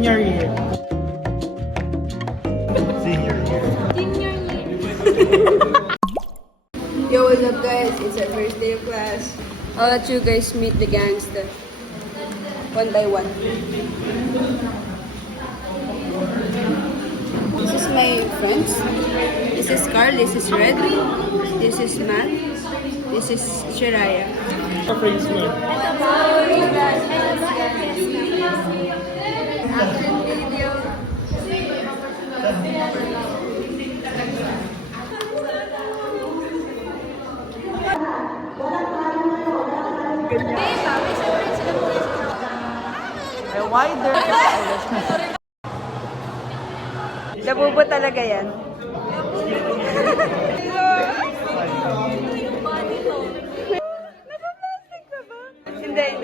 Senior year. Senior year. Senior year. Yo, what's up guys? It's our first day of class. I'll let you guys meet the gangster. One by one. This is my friends. This is Carl, this is Red, this is Matt, this is Shiraya. Friends mo. Action video. Ay, wider. Labubo talaga yan. Naka-plastic ka ba? Hindi.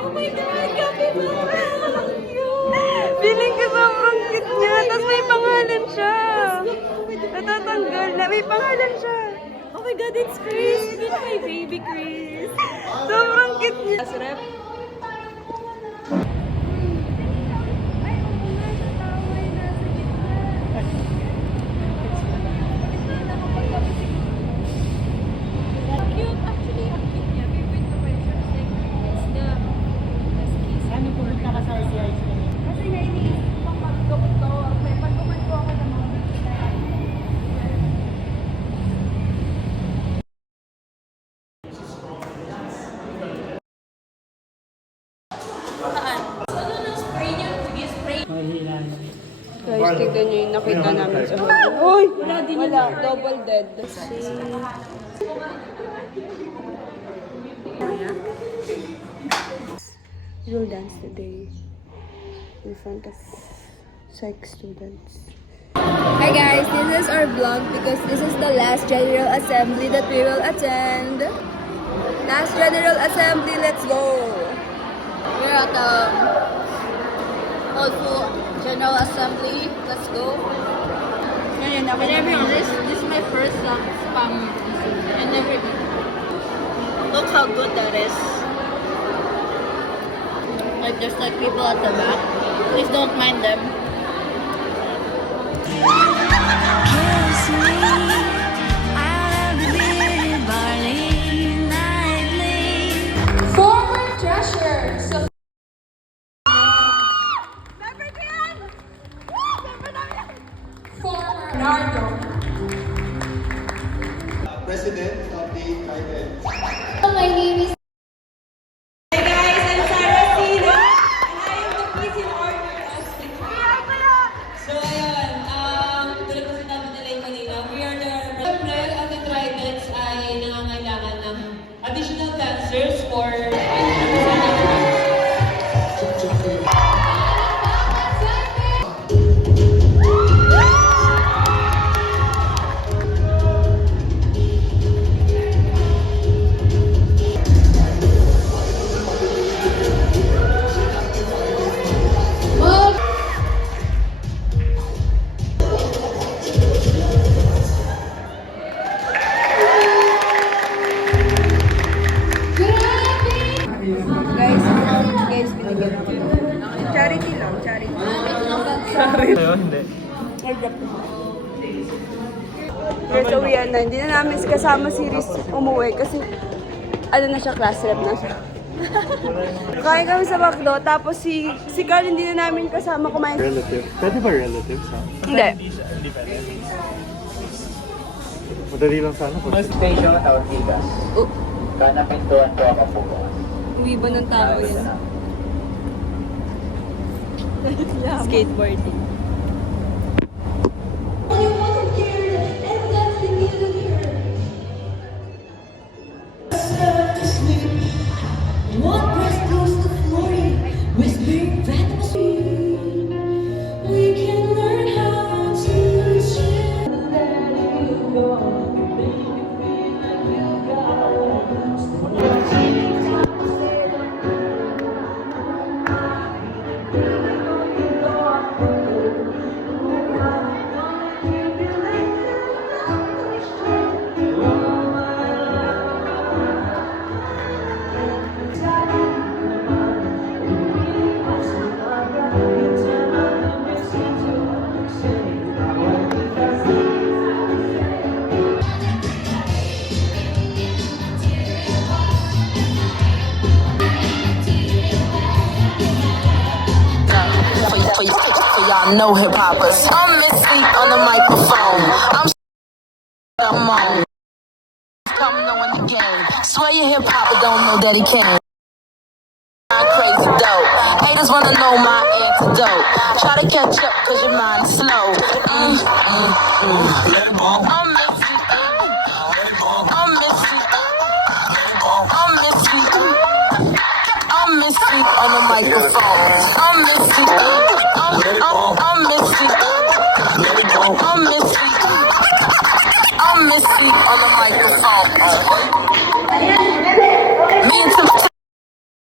Oh my God, gabi mo! Feeling ko sobrang cute niya. Tapos may pangalan siya. Natatanggal na. May pangalan siya. Oh my God, it's Chris! It's my baby Chris! Sobrang cute niya. Sarap. Cute, actually, ang cute niya. Favorite ko pa yung siya. It's the best kiss. Ano po nakasal si Ice Cream? Kasi nga iniisip ko pang pag-gawin ko. Pag-gawin ko ako ng mga Guys, tignan niyo yung nakita namin sa hotel. Uy! Wala. Double dead. We will dance today in front of psych students. Hi guys, this is our vlog because this is the last General Assembly that we will attend. Last General Assembly, let's go! We're at the Old General Assembly. Let's go. And everyone, this is my first spam and everything. Look how good that is. Like there's like people at the back. Please don't mind them. Former treasure. So former Nardo. President of the United. My name is Hey guys, I'm Sarah Sina, and I am the peace in order of the So ayun, tulad po sinabi nila yung kanina, we are the Siyempre, ang Tridents ay nangangailangan ng additional dancers for Guys, binigyan ko. Charity lang, charity. Sa'yo, hindi. Guys, uwian na. Hindi na namin kasama si Riz umuwi kasi ano na siya, class rep na siya. Kain kami sa McDo, tapos si Carl hindi na namin kasama kumain. Relative. Pwede ba relatives, ha? Hindi. Hindi pwede. Madali lang sana. Station at Ortigas. Kana pintuan po ako po. Uwi ba ng tao yan? Skateboarding. no hip hoppers. I'm Missy on the microphone. I'm on. Come knowing the game. Swear your hip hopper don't know that he can. I'm crazy dope. Haters wanna know my antidote. Try to catch up cause your mind's slow. I'm Missy. I'm Missy. I'm Missy. I'm Missy on the microphone. I'm Missy.